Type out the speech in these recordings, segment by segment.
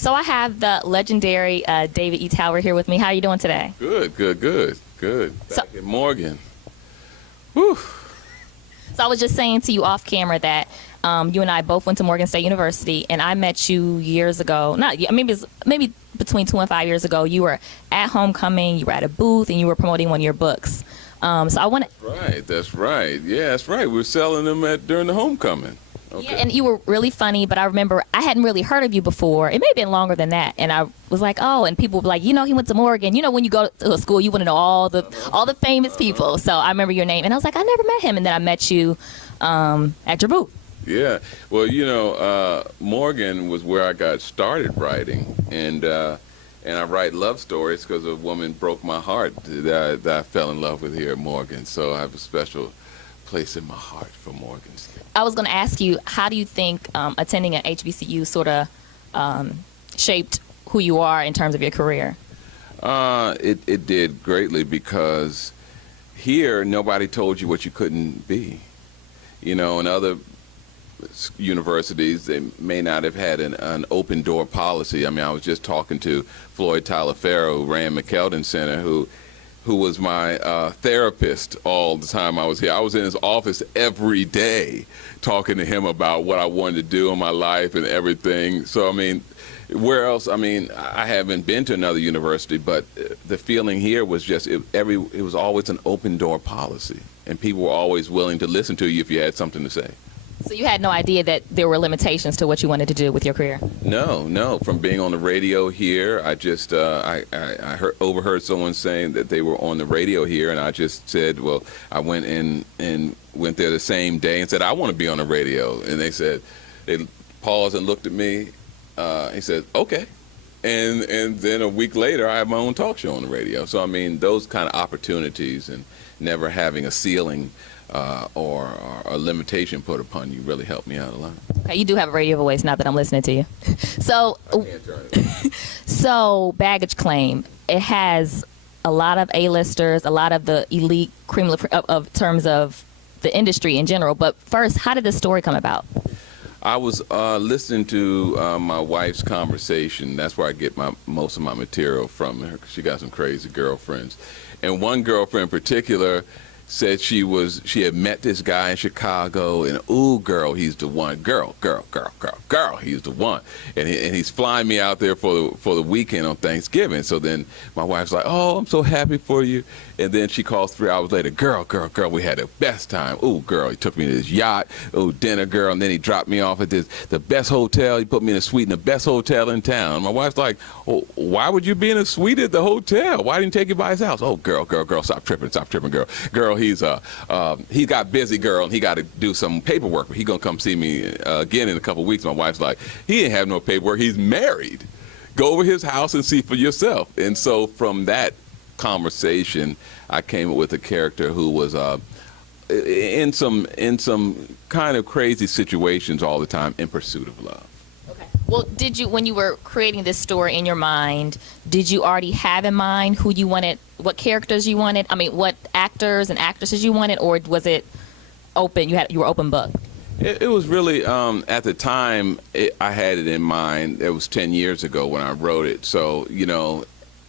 So I have the legendary David E. Talbert here with me. How are you doing today? Good. Back at Morgan. Whew. So I was just saying to you off camera that you and I both went to Morgan State University, and I met you years ago. Maybe between 2 and 5 years ago. You were at homecoming, you were at a booth, and you were promoting one of your books. So I want to. That's right. Yeah, that's right. We were selling them during the homecoming. Okay. Yeah, and you were really funny, but I remember I hadn't really heard of you before. It may have been longer than that, and I was like, oh, and people were like, he went to Morgan. When you go to a school, you want to know all the famous people. So I remember your name, and I was like, I never met him, and then I met you at your booth. Yeah, well, Morgan was where I got started writing, and I write love stories because a woman broke my heart that I fell in love with here at Morgan. So I have a special place in my heart for Morgan State. I was going to ask you, how do you think attending an HBCU sort of shaped who you are in terms of your career? It did greatly, because here nobody told you what you couldn't be. In other universities, they may not have had an open door policy. I mean, I was just talking to Floyd Talaferro, who ran McKeldin Center, who was my therapist all the time I was here. I was in his office every day talking to him about what I wanted to do in my life and everything. So, I mean, where else? I mean, I haven't been to another university, but the feeling here was just, it was always an open door policy, and people were always willing to listen to you if you had something to say. So you had no idea that there were limitations to what you wanted to do with your career? No. From being on the radio here, I just I overheard someone saying that they were on the radio here, and I just said, well, I went there the same day and said, I want to be on the radio. And they paused and looked at me. He said, okay. And then a week later, I have my own talk show on the radio. So, I mean, those kind of opportunities and never having a ceiling or a limitation put upon you really helped me out a lot. Okay, you do have a radio voice now that I'm listening to you. So, so Baggage Claim, it has a lot of A-listers, a lot of the elite cream of terms of the industry in general. But first, how did this story come about? I was listening to my wife's conversation. That's where I get most of my material from her. She got some crazy girlfriends, and one girlfriend in particular said she had met this guy in Chicago, and ooh, girl, he's the one. Girl, he's the one. And he's flying me out there for the weekend on Thanksgiving. So then my wife's like, oh, I'm so happy for you. And then she calls 3 hours later, girl, we had the best time. Ooh, girl, he took me to his yacht. Ooh, dinner, girl. And then he dropped me off at the best hotel. He put me in a suite in the best hotel in town. My wife's like, oh, why would you be in a suite at the hotel? Why didn't he take you by his house? Oh, girl, stop tripping, girl. Girl, he got busy, girl, and he got to do some paperwork. But he gonna come see me again in a couple of weeks. My wife's like, he didn't have no paperwork. He's married. Go over his house and see for yourself. And so from that conversation, I came up with a character who was in some kind of crazy situations all the time in pursuit of love. Okay. Well, when you were creating this story in your mind, did you already have in mind who you wanted, what characters you wanted? I mean, what actors and actresses you wanted, or was it open? You were open book. It was really at the time I had it in mind. It was 10 years ago when I wrote it. So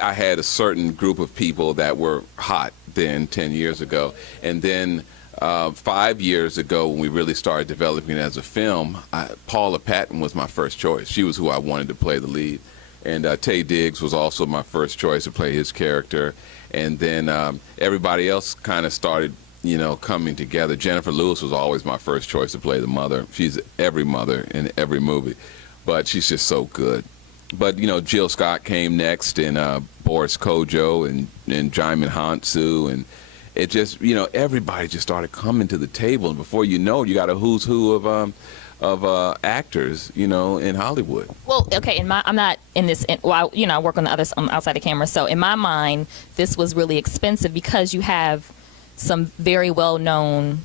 I had a certain group of people that were hot then 10 years ago, and then 5 years ago when we really started developing it as a film, Paula Patton was my first choice. She was who I wanted to play the lead, and Taye Diggs was also my first choice to play his character. And then everybody else kind of started coming together. Jennifer Lewis was always my first choice to play the mother. She's every mother in every movie, but she's just so good. But Jill Scott came next, and Boris Kodjoe and Jaimin Hansu, and it just everybody just started coming to the table, and before you know it, you got a who's who of actors in Hollywood. Well, okay, I'm not in this. I work on the other outside the camera, so in my mind, this was really expensive because you have some very well known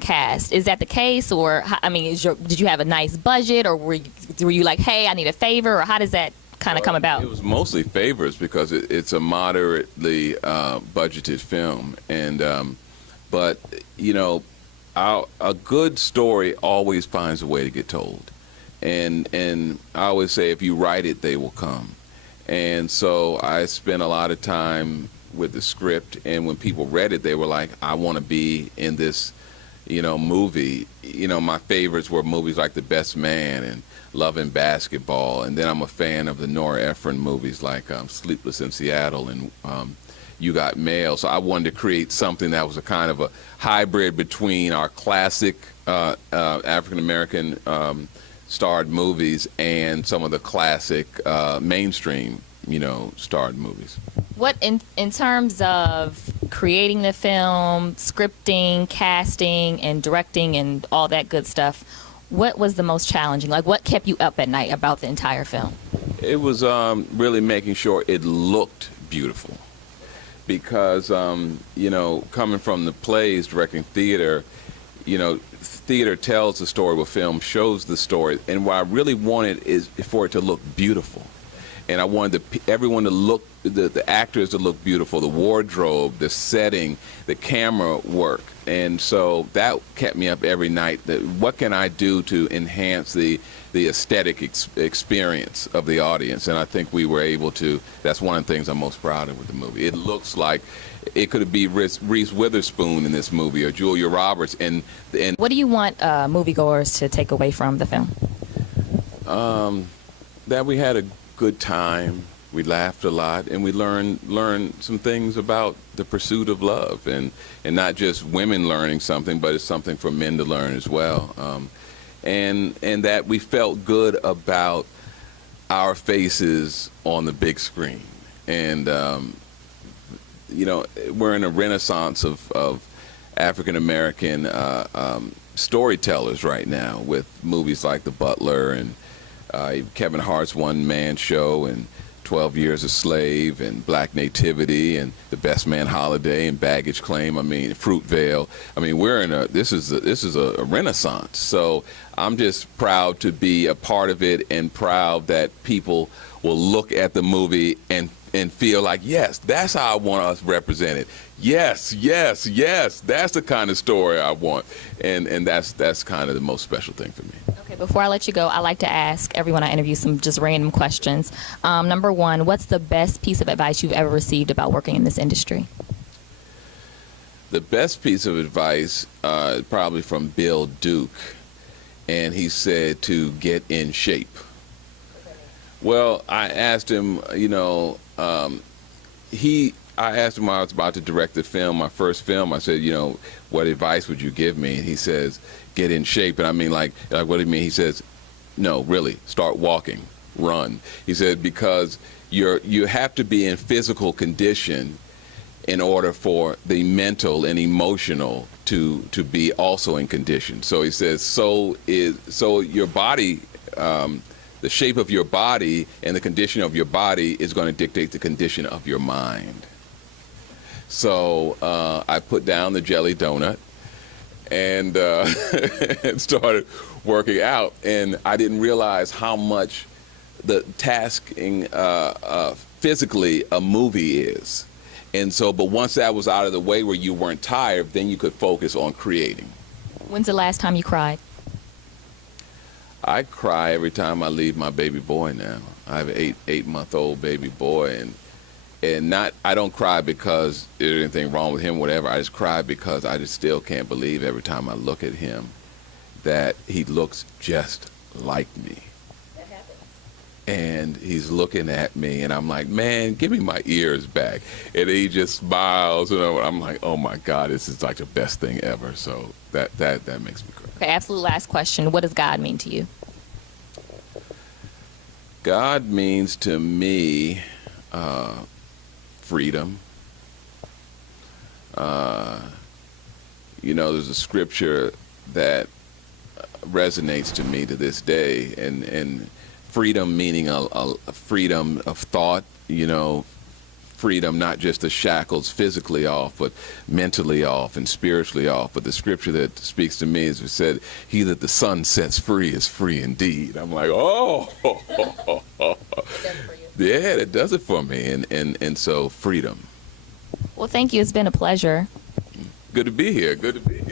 cast. Is that the case, or I mean, did you have a nice budget, or were you like, hey, I need a favor, or how does that kind of come about? It was mostly favors because it's a moderately budgeted film, and but a good story always finds a way to get told, and I always say, if you write it, they will come. And so I spent a lot of time with the script, and when people read it, they were like, I want to be in this, movie. My favorites were movies like The Best Man and Love and Basketball, and then I'm a fan of the Nora Ephron movies like Sleepless in Seattle and You Got Mail. So I wanted to create something that was a kind of a hybrid between our classic African-American starred movies and some of the classic mainstream, starred movies. What in terms of creating the film, scripting, casting, and directing, and all that good stuff, what was the most challenging? Like, what kept you up at night about the entire film? It was really making sure it looked beautiful, because coming from the plays, directing theater, theater tells the story, where film shows the story, and what I really wanted is for it to look beautiful. And I wanted everyone to look, the actors to look beautiful, the wardrobe, the setting, the camera work. And so that kept me up every night. What can I do to enhance the aesthetic experience of the audience? And I think we were able to. That's one of the things I'm most proud of with the movie. It looks like it could be Reese Witherspoon in this movie, or Julia Roberts. And what do you want moviegoers to take away from the film? That we had a good time, we laughed a lot, and we learned some things about the pursuit of love, and not just women learning something, but it's something for men to learn as well, and that we felt good about our faces on the big screen. And we're in a renaissance of African American storytellers right now, with movies like The Butler and Kevin Hart's One Man Show, and 12 Years a Slave, and Black Nativity, and The Best Man Holiday, and Baggage Claim. Fruitvale. We're in this is a renaissance. So I'm just proud to be a part of it, and proud that people will look at the movie and feel like, yes, that's how I want us represented. Yes, yes, yes, that's the kind of story I want, and that's kind of the most special thing for me. Okay, before I let you go, I like to ask everyone I interview some just random questions. Number one, what's the best piece of advice you've ever received about working in this industry? The best piece of advice probably from Bill Duke, and he said to get in shape. Well, I asked him, I asked him when I was about to direct the film, my first film. I said, what advice would you give me? And he says, get in shape. And I mean, like what do you mean? He says, no, really, start walking, run. He said, because you have to be in physical condition in order for the mental and emotional to be also in condition. So he says, so your body, the shape of your body and the condition of your body is going to dictate the condition of your mind. So I put down the jelly donut and and started working out, and I didn't realize how much the tasking physically a movie is. And so, but once that was out of the way, where you weren't tired, then you could focus on creating. When's the last time you cried? I cry every time I leave my baby boy now. I have an eight-month-old baby boy, and I don't cry because there's anything wrong with him, whatever. I just cry because I just still can't believe every time I look at him that he looks just like me. That happens. And he's looking at me, and I'm like, man, give me my ears back. And he just smiles, and I'm like, oh my God, this is like the best thing ever. So that makes me cry. Okay, absolute last question. What does God mean to you? God means to me freedom. There's a scripture that resonates to me to this day, and freedom meaning a freedom of thought, freedom, not just the shackles physically off, but mentally off and spiritually off. But the scripture that speaks to me is, it said, he that the Son sets free is free indeed. I'm like, oh, yeah, that does it for me. And so freedom. Well, thank you. It's been a pleasure. Good to be here. Good to be here.